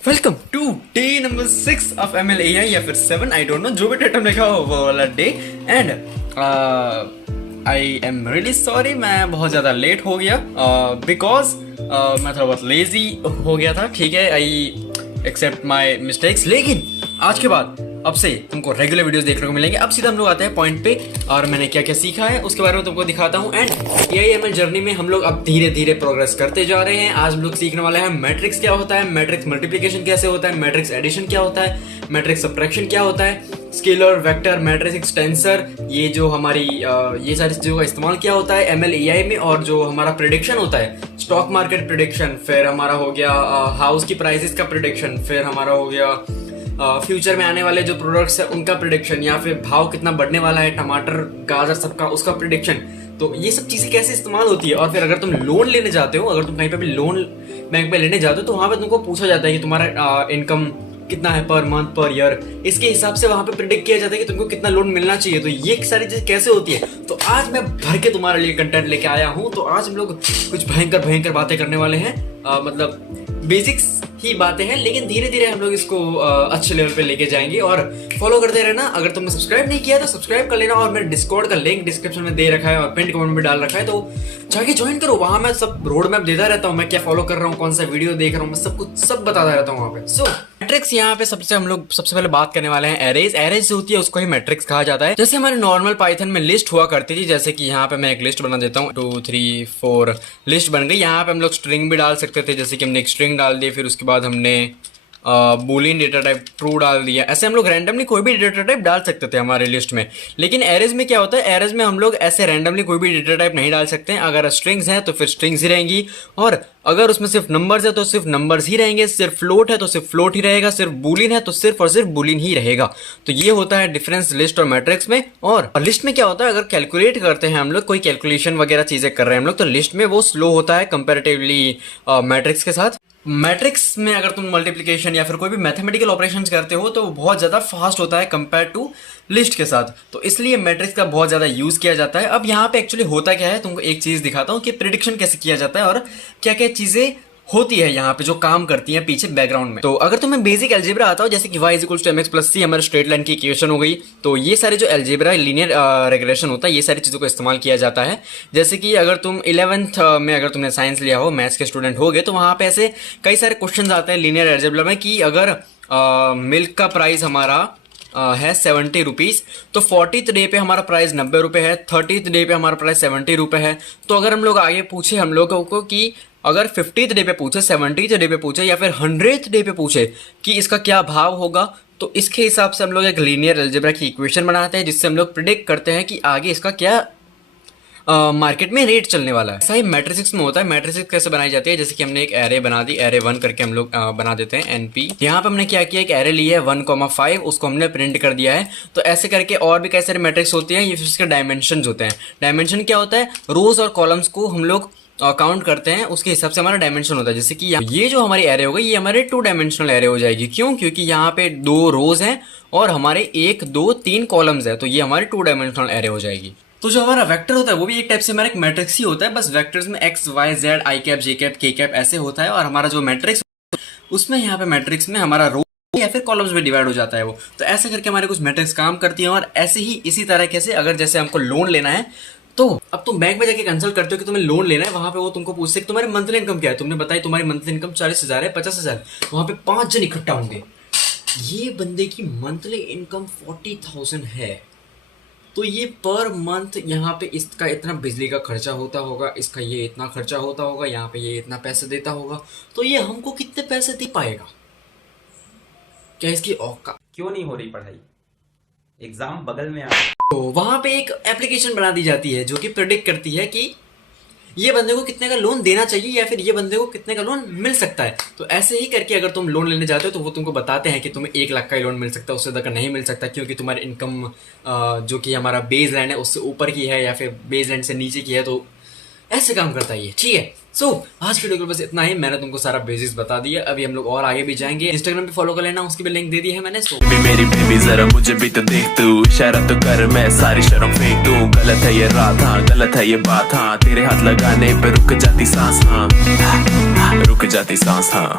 Welcome to day number 6 of MLAI या फिर 7, I don't know, जो भी डेटम लिखा हो वो वाला day. And I am really sorry, मैं बहुत ज़्यादा लेट हो गया बिकॉज मैं थोड़ा बहुत लेजी हो गया था। ठीक है, आई एक्सेप्ट माई मिस्टेक्स। लेकिन आज के बाद अब से तुमको रेगुलर वीडियोस देखने को मिलेंगे। अब सीधा हम लोग आते हैं पॉइंट पे, और मैंने क्या क्या सीखा है उसके बारे में तुमको दिखाता हूँ। एंड AIML जर्नी में हम लोग अब धीरे धीरे प्रोग्रेस करते जा रहे हैं। आज हम लोग सीखने वाले हैं मैट्रिक्स क्या होता है, मैट्रिक्स मल्टीप्लिकेशन कैसे होता है, मैट्रिक्स एडिशन क्या होता है, मैट्रिक्स सब्ट्रैक्शन क्या होता है, स्केलर, वेक्टर, मैट्रिक्स एक्सटेंसर, ये जो हमारी ये सारी चीज़ों का इस्तेमाल क्या होता है MLAI में, और जो हमारा प्रिडिक्शन होता है स्टॉक मार्केट प्रिडिक्शन, फिर हमारा हो गया हाउस की प्राइसेस का प्रिडिक्शन, फिर हमारा हो गया फ्यूचर में आने वाले जो प्रोडक्ट्स है उनका प्रिडिक्शन, या फिर भाव कितना बढ़ने वाला है टमाटर गाजर सबका, उसका प्रिडिक्शन। तो ये सब चीज़ें कैसे इस्तेमाल होती है। और फिर अगर तुम लोन लेने जाते हो, अगर तुम कहीं पे भी लोन बैंक में लेने जाते हो, तो वहाँ पे तुमको पूछा जाता है कि तुम्हारा इनकम कितना है पर मंथ पर ईयर, इसके हिसाब से वहाँ पे प्रिडिक्ट किया जाता है कि तुमको कितना लोन मिलना चाहिए। तो ये सारी चीज़ कैसे होती है, तो आज मैं भर के तुम्हारे लिए कंटेंट लेके आया हूँ। तो आज हम लोग कुछ भयंकर भयंकर बातें करने वाले हैं, मतलब बेसिक्स ही बातें हैं, लेकिन धीरे धीरे हम लोग इसको अच्छे लेवल पे लेके जाएंगे। और फॉलो करते रहना। अगर तुमने सब्सक्राइब नहीं किया तो सब्सक्राइब कर लेना, और मेरे डिस्कॉर्ड का लिंक डिस्क्रिप्शन में दे रखा है और पिन कमेंट में डाल रखा है, तो जाके ज्वाइन करो। वहां मैं सब रोड मैप देता रहता हूँ, मैं क्या फॉलो कर रहा हूँ, कौन सा वीडियो देख रहा हूँ, मैं सब कुछ सब बताता रहता हूँ वहाँ पे। सो मैट्रिक्स, यहाँ पे हम लोग सबसे पहले बात करने वाले हैं एरेज। एरेज जो होती है उसको ही मैट्रिक्स कहा जाता है। जैसे हमारे नॉर्मल पाइथन में लिस्ट हुआ करती थी, जैसे कि यहाँ पे मैं एक लिस्ट बना देता हूँ, 2 3 4 लिस्ट बन गई। यहाँ पे हम लोग स्ट्रिंग भी डाल सकते थे, जैसे कि हमने एक स्ट्रिंग डाल दी, फिर उसके बाद हमने बूलियन डेटा टाइप ट्रू डाल दिया। ऐसे हम लोग रैंडमली कोई भी डेटा टाइप डाल सकते थे हमारे लिस्ट में। लेकिन एरेज में क्या होता है, एरेज में हम लोग ऐसे रैंडमली कोई भी डेटा टाइप नहीं डाल सकते हैं। अगर स्ट्रिंग्स हैं तो फिर स्ट्रिंग्स ही रहेंगी, और अगर उसमें सिर्फ नंबर्स है तो सिर्फ नंबर्स ही रहेंगे, सिर्फ फ्लोट है तो सिर्फ फ्लोट ही रहेगा, सिर्फ बूलियन है तो सिर्फ और सिर्फ बूलियन ही रहेगा। तो ये होता है डिफरेंस लिस्ट और मैट्रिक्स में। और लिस्ट में क्या होता है, अगर कैलकुलेट करते हैं हम लोग, कोई कैलकुलेशन वगैरह चीजें कर रहे हैं हम लोग, तो लिस्ट में वो स्लो होता है कंपेरेटिवली मैट्रिक्स के साथ। मैट्रिक्स में अगर तुम मल्टीप्लिकेशन या फिर कोई भी मैथमेटिकल ऑपरेशंस करते हो तो बहुत ज़्यादा फास्ट होता है कंपेयर टू लिस्ट के साथ, तो इसलिए मैट्रिक्स का बहुत ज़्यादा यूज़ किया जाता है। अब यहाँ पे एक्चुअली होता क्या है, तुमको एक चीज़ दिखाता हूँ कि प्रिडिक्शन कैसे किया जाता है और क्या क्या चीज़ें होती है यहाँ पे जो काम करती है पीछे बैकग्राउंड में। तो अगर तुम्हें बेसिक अलजेब्रा आता हो, जैसे कि y = mx + c हमारे स्ट्रेट लाइन की इक्वेशन हो गई, तो ये सारे जो अलजेब्रा लीनियर रेगुलेशन होता है, ये सारी चीज़ों को इस्तेमाल किया जाता है। जैसे कि अगर तुम 11th में अगर तुमने साइंस लिया हो, मैथ्स के स्टूडेंट हो गए, तो वहाँ पे ऐसे कई सारे क्वेश्चन आते हैं लीनियर अलजेब्रा में कि अगर मिल्क का प्राइस हमारा है 70 रुपीज़, तो 40th डे पे हमारा प्राइस 90 रुपये है, 30th डे पे हमारा प्राइस 70 रुपये है। तो अगर हम लोग आगे पूछे हम लोगों को कि अगर 50th डे पे पूछे, 70th डे पे पूछे, या फिर 100th डे पे पूछे कि इसका क्या भाव होगा, तो इसके हिसाब से हम लोग एक लीनियर अलजेब्रा की इक्वेशन बनाते हैं, जिससे हम लोग प्रिडिक्ट करते हैं कि आगे इसका क्या मार्केट में रेट चलने वाला है। ऐसा ही मैट्रिक्स में होता है। मैट्रिक्स कैसे बनाई जाती है, जैसे कि हमने एक एरे बना दी, एरे 1 करके हम लोग बना देते हैं NP। यहाँ पे हमने क्या किया, एक एरे लिया है 1,5, उसको हमने प्रिंट कर दिया है। तो ऐसे करके और भी कई सारे मैट्रिक्स होते हैं, ये इसके डायमेंशन होते हैं। डायमेंशन क्या होता है, रोज और कॉलम्स को हम लोग काउंट करते हैं, उसके हिसाब से हमारा डायमेंशन होता है। जैसे कि ये जो हमारी एरे होगी, ये हमारे 2 डायमेंशनल एरे हो जाएगी। क्यों? क्योंकि यहाँ पे 2 रोज हैं और हमारे 1 2 3 कॉलम्स है, तो ये हमारी 2 डायमेंशनल एरे हो जाएगी। तो जो हमारा वेक्टर होता है वो भी एक टाइप से हमारा एक मैट्रिक्स ही होता है, बस वेक्टर्स में x y z i cap j cap k cap ऐसे होता है। और हमारा जो मैट्रिक्स उसमें यहाँ पे मैट्रिक्स में हमारा रो या फिर कॉलम्स में डिवाइड हो जाता है वो। तो ऐसे करके हमारे कुछ मैट्रिक्स काम करती हैं। और ऐसे ही इसी तरह कैसे, अगर जैसे हमको लोन लेना है, तो अब तुम बैंक में जाके कंसल्ट करते हो कि तुम्हें लोन लेना है, वहां पे वो तुमको पूछते हैं कि तुम्हारी मंथली इनकम क्या है। तुमने बताई तुम्हारी मंथली इनकम 40,000 है, 50,000, वहां पे 5 जन इकट्ठा होंगे, ये बंदे की मंथली इनकम 40,000 है, तो ये पर मंथ यहाँ पे इसका इतना बिजली का खर्चा होता होगा, इसका ये इतना खर्चा होता होगा, यहाँ पे ये इतना पैसे देता होगा, तो ये हमको कितने पैसे दे पाएगा, क्या इसकी औकात। क्यों नहीं हो रही पढ़ाई, एग्जाम बगल में आ। तो वहां पे एक एप्लीकेशन बना दी जाती है जो कि प्रेडिक्ट करती है कि ये बंदे को कितने का लोन देना चाहिए, या फिर ये बंदे को कितने का लोन मिल सकता है। तो ऐसे ही करके अगर तुम लोन लेने जाते हो तो वो तुमको बताते हैं कि तुम्हें 1 लाख का ही लोन मिल सकता है, उससे ज़्यादा नहीं मिल सकता, क्योंकि तुम्हारी इनकम जो कि हमारा बेस लाइन है उससे ऊपर की है, या फिर बेस लाइन से नीचे की है। तो ऐसे काम करता है ये, ठीक है। सो आज के वीडियो को बस इतना ही, मैंने तुमको सारा बेसिक्स बता दिया। अभी हम लोग और आगे भी जाएंगे। इंस्टाग्राम पे फॉलो कर लेना, उसकी भी लिंक दे दी है मैंने। मेरी बेबी जरा मुझे भी तो देख तू, इशारा तो कर, मैं सारी शर्म फेंक दूं। गलत है ये रात, हाँ गलत है ये बात, हाँ तेरे हाथ लगाने पे रुक जाती सांस, हाँ रुक जाती सांस, हाँ।